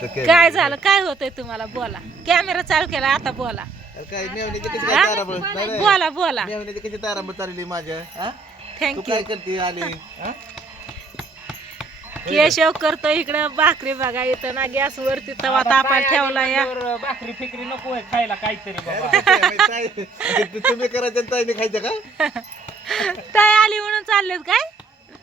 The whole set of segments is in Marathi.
काय झालं काय होतंय तुम्हाला बोला कॅमेरा चालू केला आता बोला काय मेवणीची कशी काय तारांबळ बोला बोला मेवणीची कशी तारांबळ चालली माझ्या तू थँक्यू काय करते आली केशव करतो इकडं भाकरी बघा इथं ना गॅस वरती तवा तापा ठेवला या भाकरी फिकरी नको आहे खायला काहीतरी बाबा. तुम्ही करायचं ताईने खायचं का ताई आली म्हणून चाललेत काय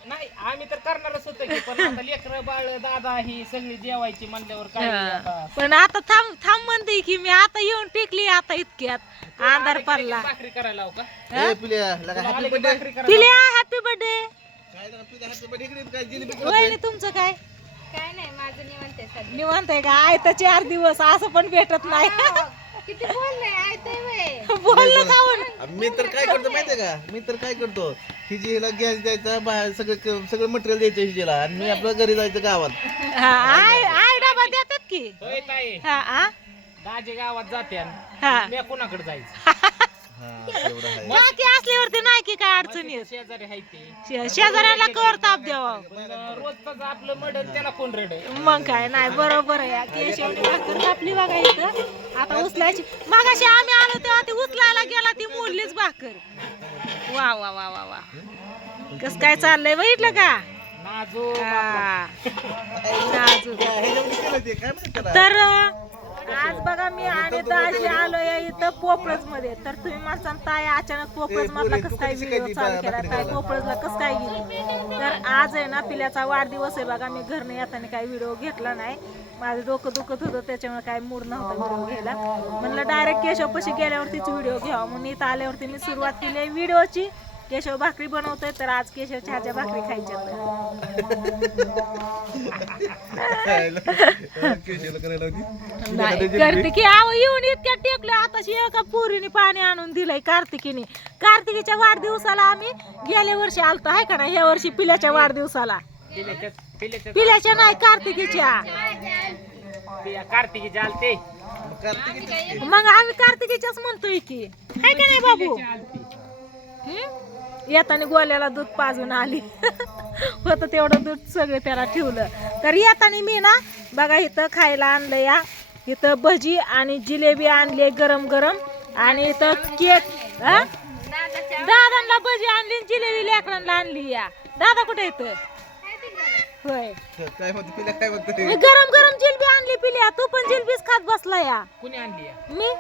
नाही आम्ही तर करणारच होतो की पण आता लेकर बाळ दादा ही सगळी जेवायची म्हणल्यावर काय आता. पण आता थांब थांब म्हणते की मी आता येऊन टिकली आता इतक्यात अंधार पडला भाकरी करायला लावू का ए पिल्या लगा आले हॅपी की बर्थडे भाकरी करायला पिल्या हॅपी बर्थडे काय लगा पिल्या हॅपी बर्थडे इकडे काय जिलेबी वहिनी तुमचं काय काय नाही माझं निवांत आहे सध्या. निवांत आहे का आय तर 4 दिवस असं पण भेटत नाही किती बोललंय ऐकतोय वय बोललं खाऊन मी तर काय करतो माहितीये का मी तर काय करतो हिजीला गॅस द्यायचा सगळं सगळं मटेरियल द्यायचं हिजीला आणि मी आपल्या घरी जायचं गावात आय आय डबा देतात की होय ताई हा दाजे गावात जाते हा मी कुणाकडे जायचं हा एवढं आहे बाकी असल्यावरती नाही की काय अडचण येत शेजारी आहे ते शेजाऱ्याला कवर ताप द्यावा पण रोजच आपलं मडन त्याला कोण रड मग काय नाही बरोबर आहे केशवने भाकर कापली बघा इथं आता उचलायची मागाशी आम्ही आलो तेव्हा ती उचलायला गेला ती मोडलीच भाकर वा वा वा वा वा कस काय चाललंय बघितलं का नाजूक हा. नाजूक. काय म्हणतात त्याला? तर आज बघा मी आणि दाजी आलोय इथं पोपळज मध्ये तर तुम्ही मला ताई अचानक पोपळज मधला कसं काय व्हिडिओ चालू केला ताई पोपळजला कसं काय गेली तर आज आहे ना पिल्याचा वाढदिवस आहे बघा मी घरने येताना काही व्हिडिओ घेतला नाही माझं डोकं दुखत होतं त्याच्यामुळे काही मूड नव्हता व्हिडिओ घ्यायला म्हणलं डायरेक्ट केशवपाशी गेल्यावरतीच व्हिडिओ घ्यावा म्हणून इथं आल्यावरती मी सुरुवात केली आहे व्हिडिओची केशव भाकरी बनवतोय तर आज केशव चहाच्या भाकरी खायच्या केशवला करायला होती नाही करते की आव येऊन इतक्या टेकलं आताशी एका पोरीने पाणी आणून दिलंय कार्तिकीच्या वाढदिवसाला आम्ही गेल्या वर्षी आलतो आहे का नाही ह्या वर्षी पिल्याच्या वाढदिवसाला पिल्याच्या नाही कार्तिकीच्या कार्तिकी चालते कार्तिकीची मग आम्ही कार्तिकीच्याच म्हणतोय की आहे का नाही बाबू येताना गोल्याला दूध पाजून आली होतं तेवढं दूध सगळं त्याला ठेवलं तर येताना मी ना बघा इथं खायला आणलं या इथं भजी आणि जिलेबी आणली गरम गरम आणि इथं केक दादांना भजी आणली जिलेबी लेकरांना आणली या दादा कुठे येतं होय काय म्हणते पिल्या काय म्हणते मी गरम गरम जिलेबी आणली पिल्या तू पण जिलेबीच खात बसला या कुणी आणली आहे? मी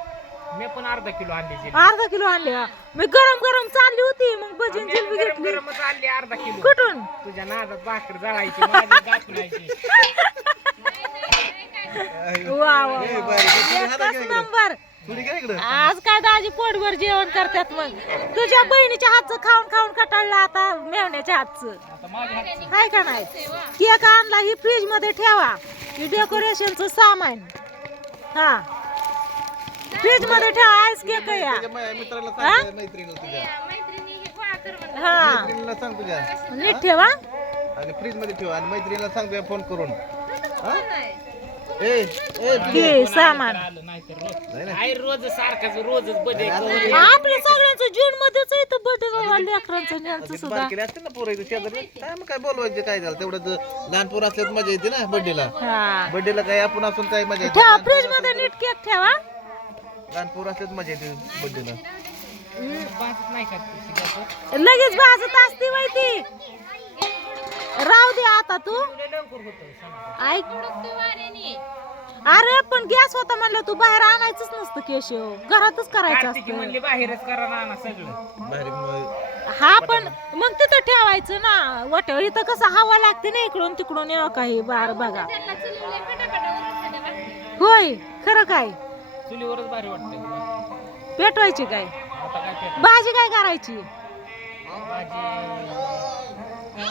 मी पण अर्धा किलो आणली जिलेबी. अर्धा किलो आणली मी गरम गरम चालली होती मग भजी मी जिलेबी गरम घेतली गरमच आणली अर्धा किलो कुठून तुझ्या नादात भाकर जळायची माझी गाठणायची वा वा ए, वा. बाई, किती एकच हातात घ्या इकडं. नंबर थोडी घ्या इकडं आज काय दाजी पोटभर जेवण करतात मग तुझ्या बहिणीच्या हातचं खाऊन खाऊन कटाळला आता मेवण्याच्या हातचं आता माझ्या हातची काय का नाही केक आणला ही फ्रीज मध्ये ठेवा ही डेकोरेशनचं सामान हा फ्रीज मध्ये ठेवा आईस केक या तुझ्या मित्राला सांग मैत्रिणीला तुझ्या मैत्रिणी हे गोळा कर म्हणलं. हा मैत्रिणीला सांग तुझ्या नीट ठेवा आणि फ्रीज मध्ये ठेव आणि मैत्रिणीला सांग तुझ्या फोन करून हा? नाही. ए ए घे सामान आलं नाही तर रोज नाही ना आई रोज सारखंच रोजच बदे आपल्या सगळ्यांचं जून मध्येच इथं बर्थडे बाबा लेकरांचं यांचं सुद्धा बारकेले असते ना पोरं इथं शेजारी काय मग काय बोलवायचे काय झालं तेवढं लहान पोरं असल्यात मजा येते ना बर्थडेला हा बर्थडेला काय आपण असून काय मजा येते ठेवा फ्रीज मध्ये नीट केक ठेवा लहान पोरं असल्यात मजा येते बर्थडेला नाही का लगेच भाजत असते माहिती राहू दे आता तू लवकर होतं ऐक तू वाऱ्याने. अरे पण गॅस होता म्हणलं तू बाहेर आणायचंच नसतं केशव घरातच करायचं कार्तिकी असतं म्हणली बाहेरच करा ना सगळं बाहेर हा पण मग तिथं ठेवायचं ना वाटव इथं कसं हवा लागते ना इकडून तिकडून येऊ काही बार बघा त्यांना चुलीवलंय फटाफट उरकण्याच्या भाकरी. होय खरं काय चुलीवरच भारी वाटतं पेटवायची काय आता काय ते भाजी काय करायची भाजी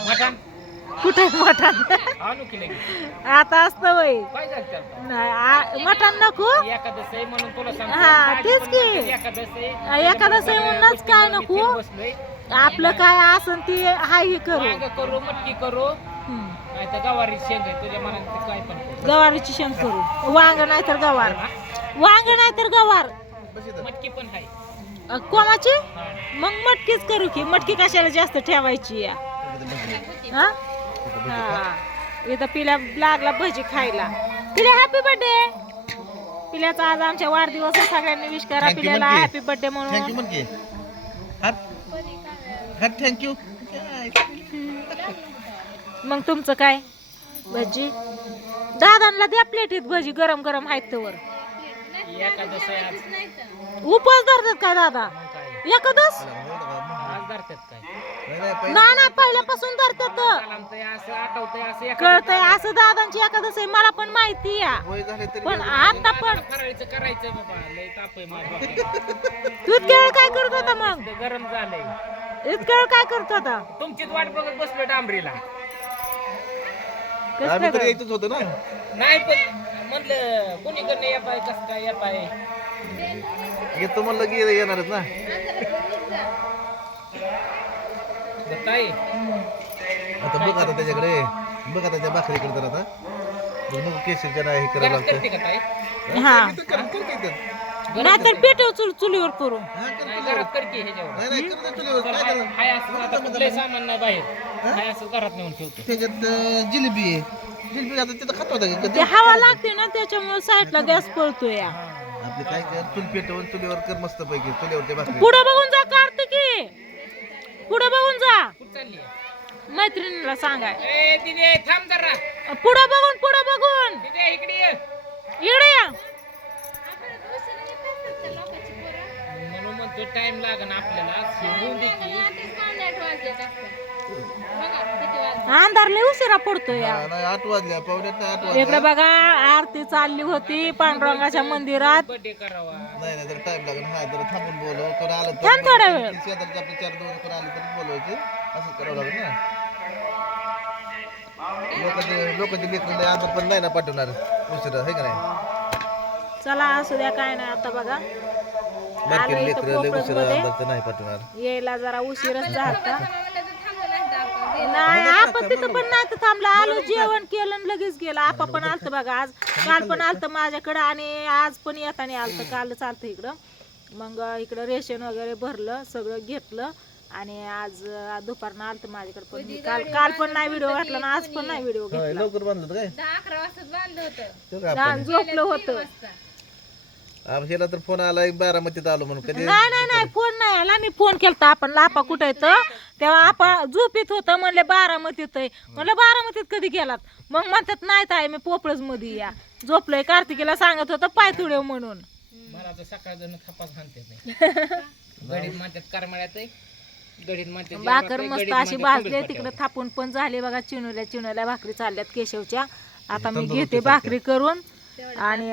मटण कुठे मटण आणू की लगेच आता असतं वय काय झालं त्याला? नाही मटण नको एकादश आहे म्हणून तुला हा, सांगतो तेच की. एकादश आहे एखादं म्हणूनच काय नको बसलोय आपलं काय असन ते हाही करू वांग करू मटकी करू हम्म. नाही तर गवारी शेंग आहे तुझ्या मनात काय पण करू. गवारीची शेंग करू वांग नाही तर गवार वांग नाही तर गवार मटकी पण आहे कोणाची मग मटकीच करू की मटकी कशाला जास्त ठेवायची या हा? हा इथं पिल्या लागला भजी खायला पिल्या हॅपी बर्थडे. पिल्याचा आज आमच्या वाढदिवस आहे, सगळ्यांनी विश करा Thank you पिल्याला म्हणते. हॅपी बर्थडे थँक्यू म्हणून. म्हण की. हात हात थँक्यू. मग तुमचं काय भजी दादांना द्या प्लेटीत भजी गरम गरम आहेत तवर. एकादश आहे आज. उपवास धरतात काय दादा मग काय एकादश आज धरतात काय नाही नाही पहिल्यापासून धरतात आमचं असं आठवतंय असं एखादं कळतंय असं दादांची एकादश आहे मला पण माहिती आहे वय झाले तरी पण आता पण फराळीचं करायचंय बाबा लय ताप आहे माझ्या डोक्यात. तू इतक्या वेळ काय करत होता मग ते गरम झालंय इतक्या वेळ काय करत होता तुमचीच वाट बघत बसलो डांबरीला कसं आम्ही तर काय? यायचंच होतं ना. नाही पण म्हणलं कोणीकडनं येत आहे कसं काय येत आहे येतो म्हणलं की येणारच ना. बरं ताई आता बघ आता त्याच्याकडे बघ आता त्या भाकरीकडे तर आता बघ नको केशरच्या नाही हे करायला घरात करते लागतं. का ताई हा मी तर कर की तर. नाहीतर पेटव चुलीवर करू हा, कर नाही चुलीवर. घरात करते ह्याच्यावर नाही नाही कर ना चुलीवर. काय हाय करायचं? हाय असं आता कुठलंही सामान नाही बाहेर हाय असं घरात नेऊन ठेवतो त्याच्यात जिलेबी आहे. जिलेबी आता तिथं खात होता का ते कधी? हवा लागते ना त्याच्यामुळे साईडला गॅस पळतोय या आपले काय कर चूल पेटवून चुलीवर कर मस्त पैकी चुलीवरच्या भाकरी. पुढे बघून जा कार्तिकी पुढे बघून जा कुठं चालली मैत्रिणीला सांगाय ए दिदे थांब जरा पुढे बघून दिदे इकडे ये इकडे या म्हणून म्हणतो टाइम लागन आपल्याला शिवून दे की अंधार लय उशिरा पडतोय या हा, नाही 8 वाजल्या पावण्यात नाही 8 वाजल्या. इकडे बघा आरती चालली होती पांडुरंगाच्या मंदिरात बर्थडे करावा नाही नाही जर टाइम लागेल हा जर थांबून बोलव कोण आलं थांब थोडा वेळ. शेजारचे आपले 4-2 कोण आले तर बोलवायचे असं करावं लागेल ना. लोकांचे लेकरं आम्ही पण नाही ना पाठवणार उशिरा हे का नाही. चला असू द्या काय नाही आता बघा बारके इथं लेकरं लय कोपऱ्यात उशिरा मध्ये. आंबाचं नाही पाठवणार. यायला जरा उशीरच झाला नाही आपण तिथं पण नाही तर थांबला आलो जेवण केलं आणि लगेच गेलं आपा पण आलत बघा आज काल पण आलत माझ्याकडं आणि आज पण येताना आलत कालच आलत इकडं मग इकडं रेशन वगैरे भरलं सगळं घेतलं आणि आज दुपारनं आलत माझ्याकडे पण मी काल पण नाही व्हिडिओ घातला ना आज पण नाही व्हिडिओ होय, घेतला लवकर बांधलं होतं काय 10-11 वाजता बांधलं होतं तो काय आपण? झोपलं होतं ह्याला तर फोन आला बारामतीत आलो म्हणून कधी नाही फोन नाही आला मी फोन केलता आपण लापा कुठं येतं तेव्हा आपण झोपीत होतं म्हणले बारामतीत आहे म्हणलं बारामतीत कधी गेलात मग म्हणतात नाही ताई मी पोपळच मध्ये या झोपलोय कार्तिकीला सांगत होतं पाय तुडव म्हणून मला तर सकाळ जण खपास हाणते नाही गडीत म्हणतात करमाळ्यात आहे गडीत म्हणतात भाकर मस्त अशी भाजली तिकडे थापून पण झाली बघा चिनोल्या भाकरी चालल्यात केशवच्या आता मी घेते भाकरी करून आणि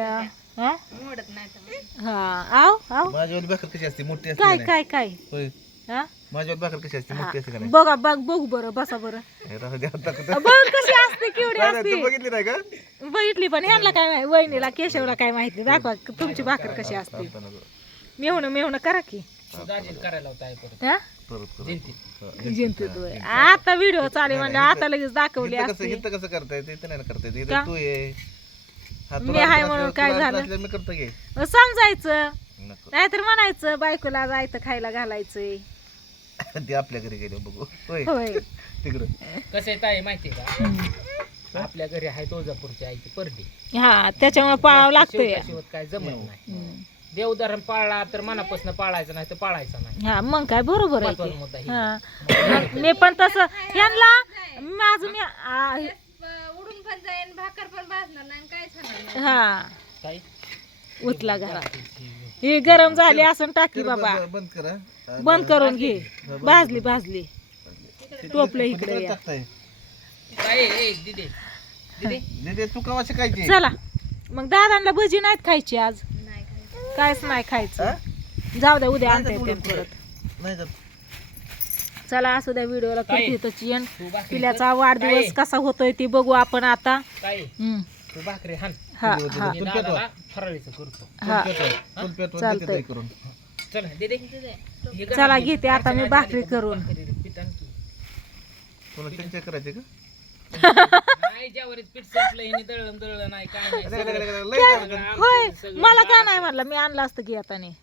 हा मोडत नाही तर. हा आव माझ्यावाली भाकर कशी असते मोठी असते काय का नाही? काय काय होय हा माझ्यावाली भाकर कशी असते मोठी असते का नाही? बघा बघू बरं बसा बरं हे राहू दे आता कुठं. बघ कशी असते केवढी नाही, नाही, असते तू बघितली नाही का बघितली पण ह्यांना काय माहिती वहिनीला केशवला काय माहिती दाखवा तुमची भाकर कशी असते मेवणं करा की दाजील करायला होता आहे परत हा परत करू. जिंतीत जिंकत होय. आता व्हिडिओ चालू म्हणजे आता लगेच दाखवली इथं कसं असते इथं कसं करता येते इथं नाही ना करता येते का? इथं तू ये हा, मी तुला आहे असलं- म्हणून तुला काय असलं झालं? असलं मी करतो की समजायचं नको. नाहीतर म्हणायचं बायकोला जायचं खायला घालायचंय ते आपल्या घरी गेले बघू होय होय तिकडं कसं आहे ताई माहितीये का आपल्या घरी आहे तुळजापूरची आईची परडी हा त्याच्यामुळे पाळावं लागतंय शेवट काय जमत नाही देवधर्म पाळला तर मनापासून पाळायचं नाही तर पाळायचा नाही हा मग काय बरोबर आहे महत्वाचा की. मुद्दा ही. हा मग मी पण तसं ह्यांना माझं मी उडून पण जाईन भाकर पण भाजणार नाही आणि काहीच होणार नाही. हा ताई उतला घरात ही गरम झाली असं टाकी बाबा बंद करा बंद करून घे भाजली टोपलं इकडे या. टाकताय ताई ए दिदे दे तू कवा शिकायची चला मग दादांना भजी नाहीत खायची आज नाही खायचं. काहीच नाही खायचं हा? जाऊ द्या उद्या आणता नाही येते जात परत नाही जात चला असू द्या व्हिडिओला ताई, किती येतं चियन तू भाकरी पिल्याचा वाढदिवस ताई. कसा होतोय ते बघू आपण आता ताई हम्म. तू भाकरी हाण हा हा मी दादाला फराळीचं करतो हा फुल पेटवून चालतंय. देते ताई करून चला दिदे चला घेते आता मी भाकरी करून पीठ आणखी तुला त्यांच्या करायचे का नाही ज्यावरीच पीठ संपलं हिने दळलं नाही काय नाही सगळं होय मला काय नाही म्हणलं मी आणलं असतं की आता नाही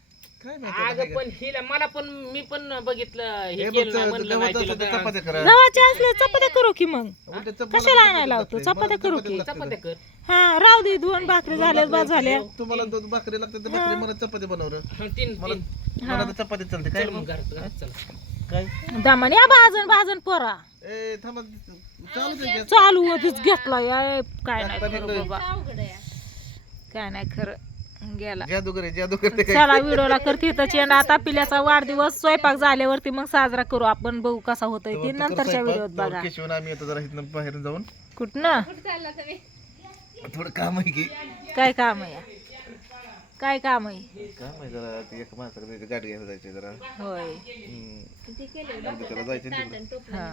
काय माहिती अगं पण हिला मला पण मी पण बघितलं हे हे केलं बघ, नाही म्हणलं नाही तिला दळण. चपात्या करा गव्हाच्या असल्या चपात्या करू की मग उलट्या चपात्या कशाला आणायला लावतो चपात्या करू की चपात्या कर हा राहू दे 2 भाकरी झाल्यात बाद झाल्या. तुम्हाला 2 भाकरी लागते तर भाकरी मला चपाती बनवलं हा, तीन मला मला तर चपाती चालते काय चल मग घरात चला. काय दामाने भाजन भाजन पोरा ए थांबा चालूच आहे चालू होतीच घेतला या काय नाही आता खरं निघलोय. बाबा अवघड आहे. काय नाही खरं गेला. जादूगर जादूगर चला व्हिडिओला करते तर चेंड आता पिल्याचा वाढदिवस स्वयंपाक झाल्यावरती मग साजरा करू आपण बघू कसा होतोय ते नंतरच्या व्हिडिओत बघा. केशवन आम्ही येतो जरा इथनं बाहेर जाऊन कुठनं कुठं चालला तुम्ही? थोडं काम आहे की काय काम आहे काय काम आहे काम आहे जरा ते एक माणसाकडे गाडी घ्यायला जायची जरा होय त्याला जायचं हा